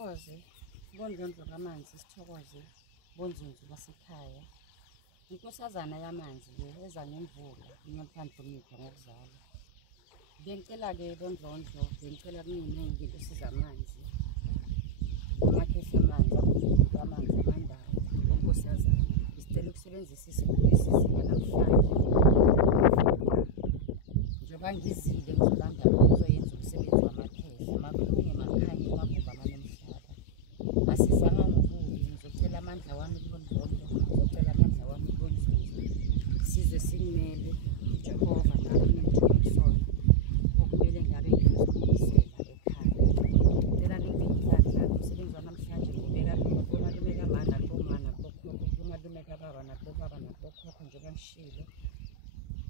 Sithokoze bondlondlo kamanzi, sithokoze bonzunzu basekhaya. Inkosazana yamanzi le eza nemvula inamhlanje omikha ngokuzala. Ngiyacela-ke bondlondlo, ngiyacela kunina nginto zamanzi, amakhehla amanzi, amanzi amandawo, onkosazana. Isicela ukusebenzisa isizinga namhlanje. Njengoba ngizile ngizolanda ngizoyenza umsebenzi wamakhehla, makulunge makhanye maguba amanomhlaba. Asizanga ngobubi, ngizocela amandla wami kubondlondlo, ngizocela amandla wami kubonzunzu. Sizwe simele uJehova nami ningithume kusona. Okumele ngabe ngizobuyisela ekhaya. Ngicela ningibingelandla umsebenzi wanamhlanje ngibeka kumalume kamama nakubomama nakubokhokho, kumalume kababa nakubobaba nakubokhokho njengoba ngishilo.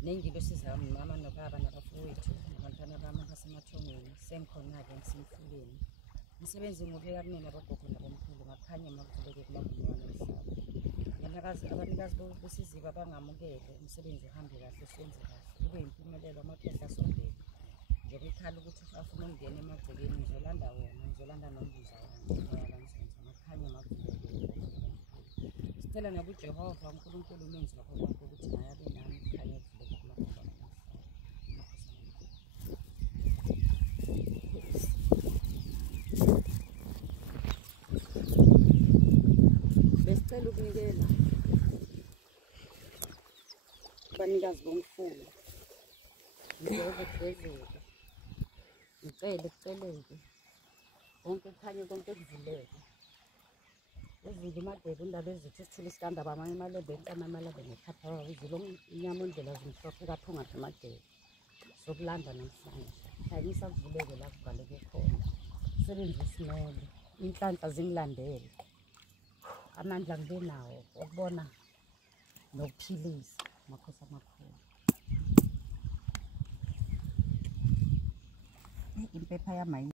Ney'ngilosi zami, mama nobaba nabafowethu nabantwana bami abasemathongweni, sengikhona-ke ngisemfuleni. Umsebenzi ngibeka kunina abogogo nabomkhulu, ngakhanye makuvuleke kumagumane omhlaba. Abanikazi besiziba bangamukele, umsebenzi uhambe kahle, senze kahle, kube yimpumelelo, amakhehla asondele. Njengoba ikhala ukuthi afuna ukungena emagcekeni, ngizolanda wona, ngizolanda nombuza wami, moya kanzonza, ngakhanye makuvuleke. Sicela naku Jehova uNkulunkulu umenzi wakho konke ukuthi naye abe nami kukhanye kuvuleke kumagumane omhlaba. Besicela ukunikela abanikazi bomfulo, ngizeke kugezeke, ngicele kuceleke, konke kukhanye, konke kuvuleke. Ezinye imadebe indaba ezithi sithule isikandaba amanye amalembe enkama amalembe nekhapha uzile omnyama ondlela zimhlophe kaphungathi amadebe. Sokulanda namhlanje khanyisa kuvuleke la kuvaleke khona. Sebenza isimele, inhlanhla zingilandele, amandla ngibe nawo okubona nokuphilisa. Amakhosi amakhulu. Impepha yami